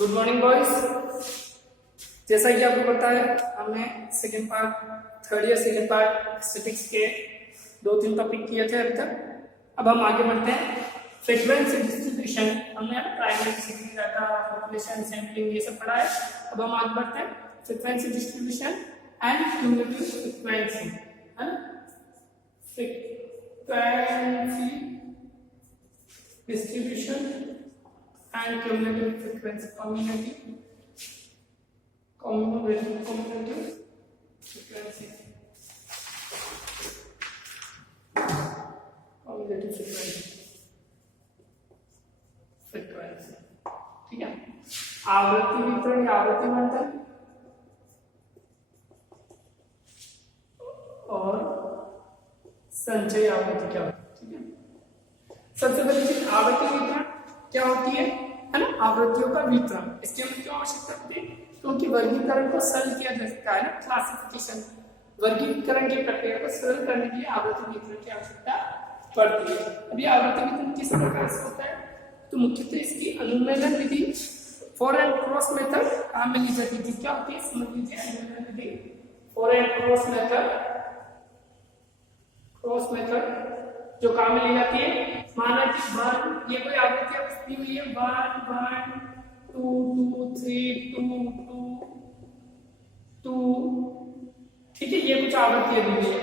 Good morning boys. जैसा कि आपको पता है हमने second part third year second part statics के 2-3 टॉपिक किए थे अभी तक। अब हम आगे बढ़ते हैं। फ्रीक्वेंसी डिस्ट्रीब्यूशन हमने primary secondary data population sampling ये सब पढ़ा है। अब हम आगे बढ़ते हैं frequency distribution and cumulative frequency, है ना। Frequency distribution and cumulative frequency cumulative frequency ठीक है। आवृत्ति वितरण या आवृत्ति मंथन और संचय आवृत्ति क्या होती है, ठीक है। सबसे पहली चीज आवृत्ति वितरण क्या होती है ना। आवृत्तियों का वितरण, इसकी हमें क्यों आवश्यकता होती है? क्योंकि वर्गीकरण को सरल किया जा सकता है ना। क्लासिफिकेशन वर्गीकरण की प्रक्रिया को सरल करने के लिए आवृत्ति वितरण की आवश्यकता पड़ती है। अभी आवृत्ति वितरण किस प्रकार से होता है तो मुख्यतः इसकी अनुमेलन विधि फॉर एंड क्रॉस मेथड काम में ली जाती है। क्या होती है समझ लीजिए। अनुमेलन विधि फॉर एंड क्रॉस मेथड जो काम में ली जाती है। माना कि 1 ये कोई आवृत्ति दी हुई है 1 1 2 2 3 2 2 2, ठीक है। ये कुछ आवृत्तियां दी हुई है।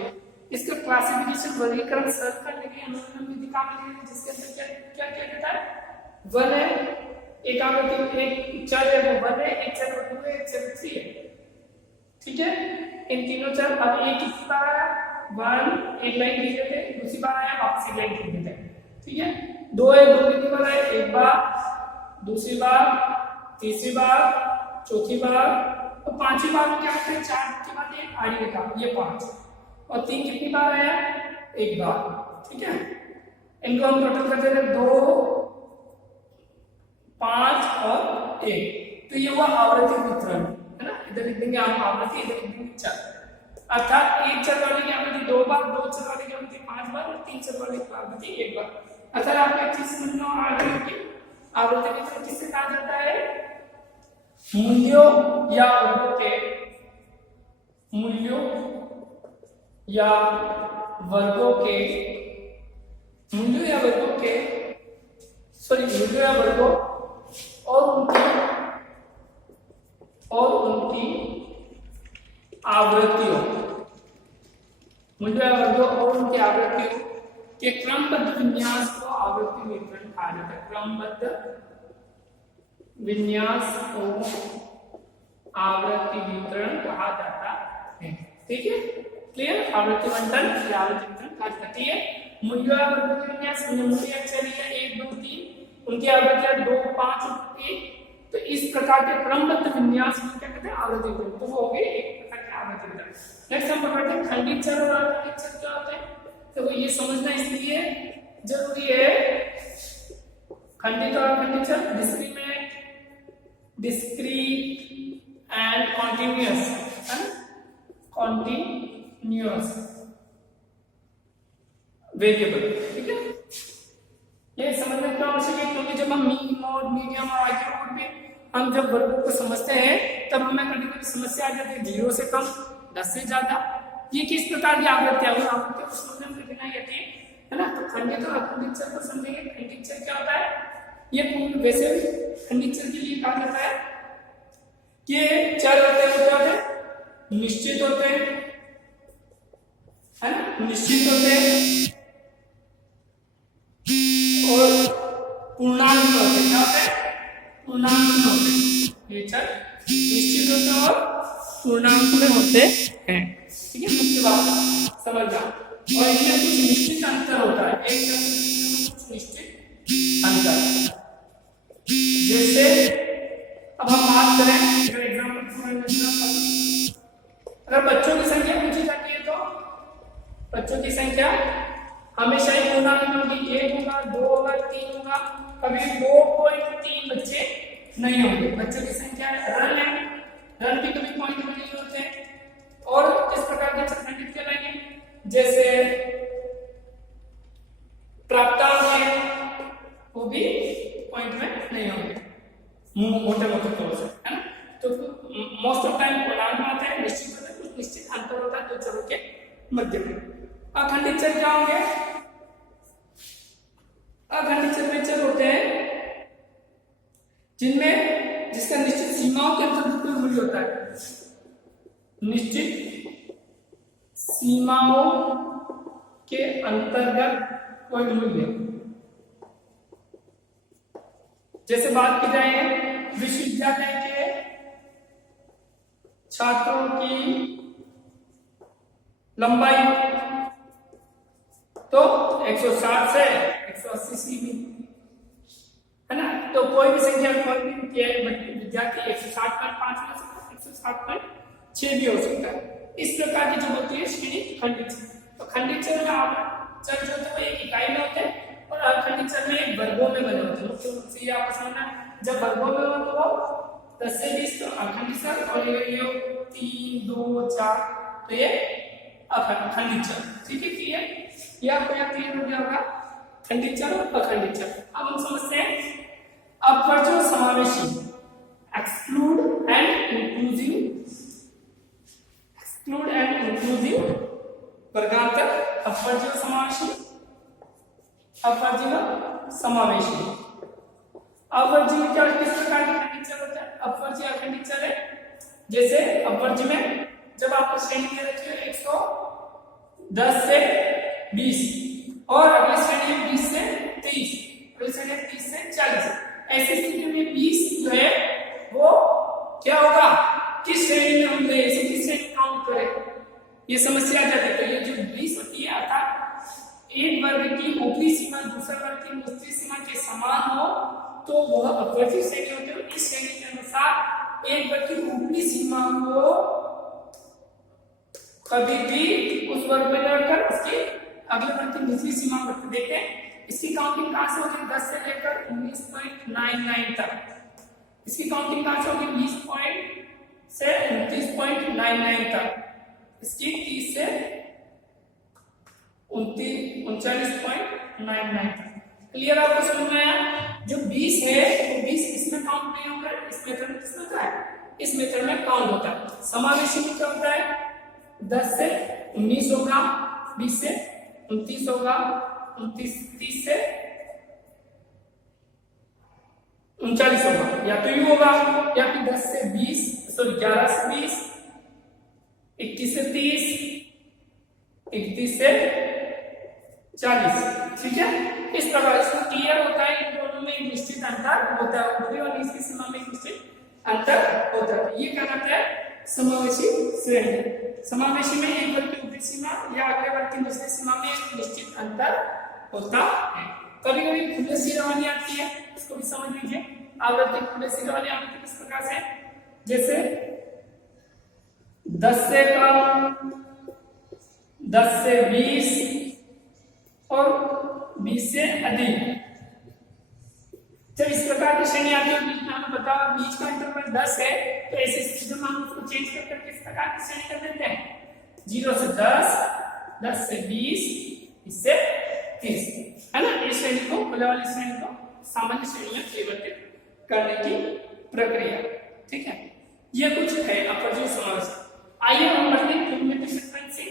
इसका क्लासिफिकेशन वर्गीकरण सरल करने के लिए अनुमेलन विधि काम में ली जाती है, जिसके अंदर क्या क्या कहता है 1 है एक आवृत्ति एक चर है वो 1 है, एक चर 2 है, एक चर 3 है, ठीक है। इन तीनों चर अब एक किस बार 1 एक लाइन लिख देते हैं, दूसरी बार आया वापस एक लाइन लिख देते हैं, ठीक है। 2 है 2 कितनी बार आए एक बार, दूसरी बार, तीसरी बार, चौथी बार और पांचवी बार में क्या होता है 4 के बाद एक आड़ी लिखा ये 5 और 3 कितनी बार आया एक बार, ठीक है। इनको हम टोटल करते हैं 2 5 और 1, तो ये हुआ आवृत्ति वितरण, है ना। इधर लिख देंगे आप आवृत्ति, इधर लिख देंगे चर, अर्थात एक चर वाले की आवृत्ति 2 बार, 2 चर वाले की आवृत्ति 5 बार और 3 चर वाले की आवृत्ति 1 बार। अर्थात आपको एक चीज समझना आ गई कि आवृत्ति वितरण किससे कहा जाता है मूल्यों या वर्गों के मूल्यों या वर्गों और उनकी आवृत्तियों मूल्य वर्गों और उनकी आवृत्तियों के क्रमबद्ध विन्यास को आवृत्ति वितरण कहा जाता है। क्रमबद्ध विन्यास को आवृत्ति वितरण कहा जाता है, ठीक है। क्लियर। आवृत्ति वितरण या आवृत्ति वितरण कहा जाता है। मूल्य वर्गों के विन्यास मूल्य अक्षर है 1 2 3 उनकी आवृत्तियां 2 5 और 1, तो इस प्रकार के क्रमबद्ध विन्यास को क्या कहते हैं आवृत्ति वितरण। तो वो हो गई एक प्रकार की आवृत्ति वितरण। नेक्स्ट हम पढ़ते हैं खंडित चर और अखंडित चर क्या होते हैं। तो ये समझना इसलिए जरूरी है खंडित और अखंडित चर डिस्क्रीट एंड कॉन्टिन्यूअस, है ना। कॉन्टिन्यूअस वेरिएबल, ठीक है। ये समझना क्यों आवश्यक है क्योंकि जब हम मीन मोड मीडियम और आईक्यू मोड में हम जब वर्गों को समझते हैं तब हमें कभी-कभी समस्या आ जाती है 0 से कम 10 से ज्यादा ये किस प्रकार की आवृत्तियां हैं आवृत्तियों को समझने में कठिनाई आती है ना। तो खंडित और अखंडित चर को समझेंगे। खंडित चर क्या होता है ये वैसे भी खंडित चर के लिए कहा जाता है कि चर होते हैं निश्चित होते हैं, है ना, निश्चित होते हैं और पूर्णांक होते हैं। क्या होते हैं पूर्णांक होते हैं। ये चर निश्चित होते हैं और पूर्णांक में होते हैं, ठीक है। मुख्य बात समझना। और इनमें कुछ निश्चित अंतर होता है, एक कुछ निश्चित अंतर। जैसे अब हम बात करें एग्जाम्पल अगर बच्चों की संख्या पूछी जाती है तो बच्चों की संख्या हमेशा ही पूर्णांक में होगी। 1 होगा 2 होगा 3 होगा, कभी 2.3 बच्चे नहीं होंगे। बच्चों की संख्या रन भी कभी पॉइंट में नहीं होते। और किस प्रकार के चर खंडित कहलाएंगे जैसे प्राप्तांक है वो भी पॉइंट में नहीं होंगे। मोटे मोटे तौर से, है ना। तो मोस्ट ऑफ टाइम पूर्णांक में आता है, निश्चित होता है, कुछ निश्चित अंतर होता है दो चरों के मध्य में। अखंडित चर क्या होंगे? अखंडित चर वे चर होते हैं जिनमें जिसका निश्चित सीमाओं के अंतर्गत कोई मूल्य होता है, निश्चित सीमाओं के अंतर्गत कोई मूल्य। जैसे बात की जाए विश्वविद्यालय के छात्रों की लंबाई, तो 160 से 180 सेमी, है ना। तो कोई भी संख्या विद्यार्थी 160.5 हो सकता है, 160.6 भी हो सकता है। इस प्रकार की जो होती है श्रेणी खंडित चर। तो खंडित चर में आप चर जो होते हैं एक इकाई में होते हैं और अखंडित चर में वर्गों में बने होते हैं। तो ये आपको समझना, जब वर्गों में हो तो 10 से 20 तो अखंडित चर, और ये 3, 2, 4 तो ये अखंडित चर। ठीक है, क्लियर? ये आपको यहाँ क्लियर हो गया होगा खंडित चर और अखंडित चर। अब हम समझते हैं अपवर्जो समावेशी, exclude and inclusive, exclude and inclusive वर्गांतर, अपवर्जो समावेशी, अपवर्जनीय समावेशी। अपवर्जनीय क्या किस प्रकार के खंडित चर होते हैं? अपवर्जनीय अखंडित चर है, जैसे अपवर्जनीय में जब आपको श्रेणी दे रखी है 110 से 20 और अगली श्रेणी है 20 से 30, अगली श्रेणी है 30 से 40, ऐसी स्थिति में 20 जो है वो क्या होगा, किस श्रेणी में हम ले इसे किस श्रेणी काउंट करें, ये समस्या आ जाती है। तो ये जो 20 होती है अर्थात एक वर्ग की ऊपरी सीमा दूसरे वर्ग की निचली सीमा के समान हो तो वह अपवर्जनीय श्रेणी होती है। इस श्रेणी के अनुसार एक वर्ग की ऊपरी सीमा को कभी भी उस वर्ग में जोड़कर उसके अगले वर्ग की निचली सीमा को देखते हैं। इसकी काउंटिंग कहां से होगी? 10 से लेकर 19.99 तक। इसकी काउंटिंग कहां से होगी? 20 पॉइंट से 29.99 तक। इसकी 30 से 39.99 तक। क्लियर? आपको समझ में आया? जो 20 है वो 20 इसमें काउंट नहीं होगा, इस मेथड में किसमें होता है? इस मेथड में काउंट होता है। समावेशी में क्या होता है? 10 से 19 होगा, 20 से 29 होगा, 30 से 39 होगा, या तो यू होगा या फिर 10 से 20 सॉरी 11 से 20, 21 से 30, 31 से 40। ठीक है, इस प्रकार इसमें क्लियर होता है इन दोनों में एक निश्चित अंतर होता है, ऊपरी और निचली सीमा में एक निश्चित अंतर होता है। ये कहलाता है समावेशी श्रेणी। समावेशी में एक वर्ग की ऊपरी सीमा या अगले वर्ग की निचली सीमा में एक निश्चित अंतर होता है। कभी कभी खुले सिरे वाली आती है, इसको भी समझ लीजिए। आवृत्ति खुले सिरे वाली आवृत्ति किस प्रकार से? जैसे 10 से कम, 10 से 20 और 20 से अधिक। जब इस प्रकार की श्रेणी आती है, बीच में हमें बताओ बीच का इंटरवल 10 है, तो ऐसे स्थिति में हम उसको चेंज कर करके इस प्रकार की श्रेणी कर देते हैं 0 से 10, 10 से 20, इससे 30, है ना। इस श्रेणी को, खुले वाली श्रेणी को सामान्य श्रेणी में परिवर्तित करने की प्रक्रिया। ठीक है, ये कुछ है अपवर्जनीय समावेश। आइए हम बढ़ते हैं क्यूमुलेटिव फ्रीक्वेंसी,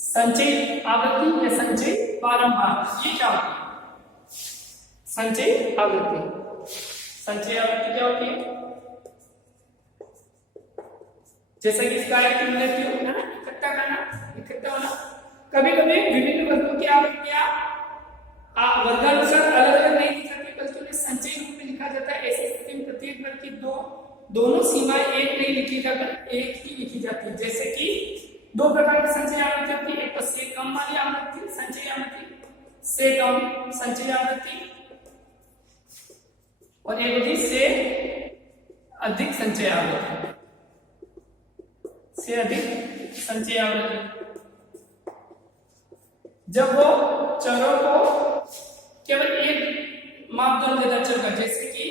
संचयी आवृत्ति या संचयी बारंबार। ये क्या होती है? संचयी आवृत्ति। संचयी आवृत्ति क्या होती है? जैसे कि इसका क्यूमुलेटिव है ना, इकट्ठा करना, इकट्ठा होना। कभी कभी विभिन्न वर्गों की आवृत्तियां वर्गानुसार अलग अलग नहीं लिखी जाती, बल्कि उन्हें संचयी रूप में लिखा जाता है। ऐसी स्थिति में प्रत्येक वर्ग की दोनों सीमाएं एक नहीं लिखी जाकर एक ही लिखी जाती है। जैसे कि दो प्रकार की संचयी आवृत्ति होती है, एक तो से कम वाली आवृत्ति संचयी आवृत्ति, से कम संचयी आवृत्ति, और एक होती से अधिक संचयी आवृत्ति, से अधिक संचयी आवृत्ति। जब वो चरों को केवल एक मापदंड देता चर का, जैसे कि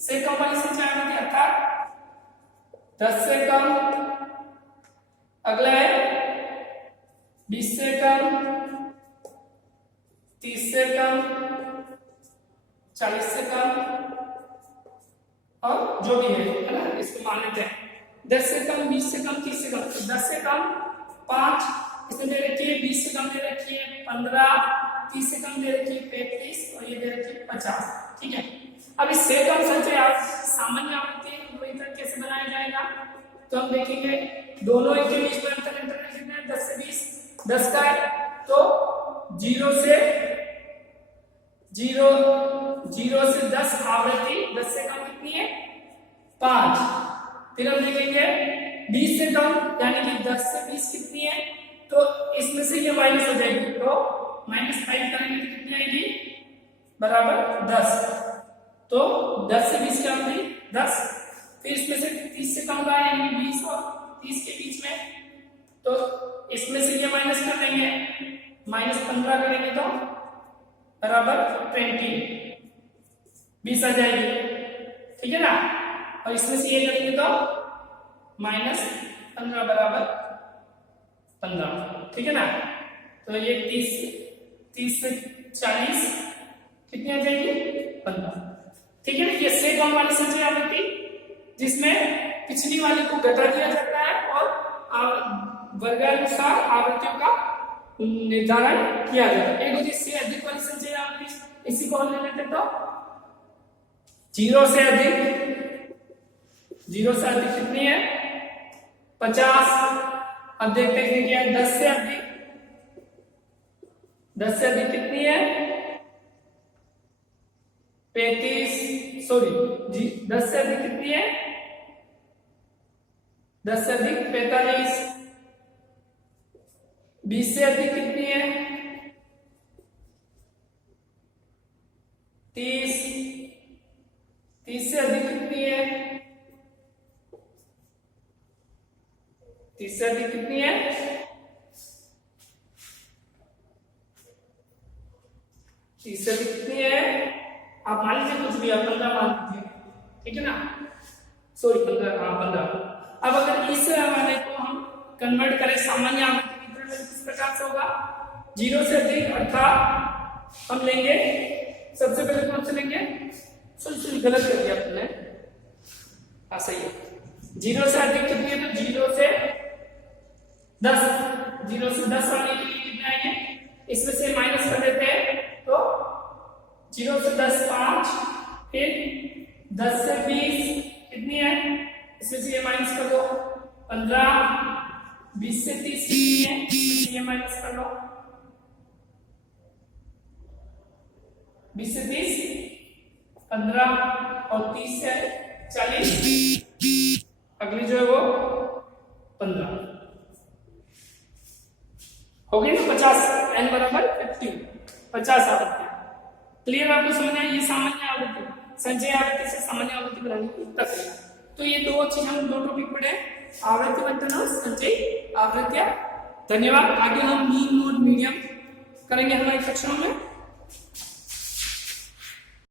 से कम वाली संचयी आवृत्ति अर्थात 10 से कम, अगला है 20 से कम, 30 से कम, 40 से कम और जो भी है ना, इसको मान लेते हैं 10 से कम, 20 से कम, 30 से कम। तो 10 से कम 5, इसमें दे रखी है 20 से कम दे रखी है 15, 30 से कम दे रखी है 35 और ये दे रखी है 50। ठीक है, अब इससे कम संचय सामान्य आवृत्ति वितरण कैसे बनाया जाएगा, तो हम देखेंगे दोनों के बीच में अंतर कितना है 10 से 20, 10 का है तो 0 से 10 आवृत्ति, 10 से कम कितनी है 5। फिर हम देखेंगे 20 से कम यानी कि 10 से 20 कितनी है, तो इसमें से ये माइनस हो जाएगी तो -5 करेंगे तो कितनी आएगी बराबर 10। तो 10 से 20 क्या होगी 10। फिर इसमें से 30 से कम का है यानी 20 और 30 के बीच में, तो इसमें से ये माइनस कर देंगे, -15 करेंगे तो बराबर 20 आ जाएगी। ठीक है ना, और इसमें से ये करेंगे तो -15 बराबर 15। ठीक है ना, तो ये 30 से 40 कितनी आ जाएगी 15। ठीक है ना, ये से कम वाली संचय आवृत्ति जिसमें पिछली वाली को घटा दिया जाता है और वर्गानुसार आवृत्तियों का निर्धारण किया जाता है। एक होती से अधिक वाली संचय आवृत्ति, इसी को हम ले लेते तो 0 से अधिक, 0 से अधिक कितनी है 50। अब देखते हैं क्या है 10 से अधिक, 10 से अधिक कितनी है 35, सॉरी जी 10 से अधिक कितनी है 10 से अधिक 45। 20 से अधिक कितनी है 30, 30 से अधिक कितनी है 30 से अधिक कितनी है 30 से अधिक कितनी है, आप मान लीजिए कुछ भी आप 15 मान लीजिए। ठीक है ना, सॉरी 15, हाँ 15। अब अगर इस वाले को हम कन्वर्ट करें सामान्य आवृत्ति वितरण में किस प्रकार से होगा, 0 से अधिक अर्थात हम लेंगे सबसे पहले कौन से लेंगे, सॉरी गलत कर दिया आपने, हाँ सही है। 0 से अधिक कितनी है तो 0 से 10, 0 से 10 वाले के लिए कितना आएंगे, इसमें से माइनस कर देते हैं तो 0 से 10 5, फिर 10 से 20 कितनी है, इसमें से ये माइनस कर दो 15, 20 से 30 कितनी है, इसमें से ये माइनस कर लो 20 से 30 15 और 30 से 40, अगली जो है वो 15 हो गई ना 50, n बराबर 50 आवृत्ति। क्लियर आपको समझ आया, ये सामान्य आवृत्ति संचय आवृत्ति से सामान्य आवृत्ति बनाने की प्रक्रिया। तो ये दो चीज हम दो टॉपिक पढ़े, आवृत्ति वर्तन और संचय आवृत्तियां। धन्यवाद। आगे हम मीन मोड मीडियम करेंगे हमारी कक्षाओं में।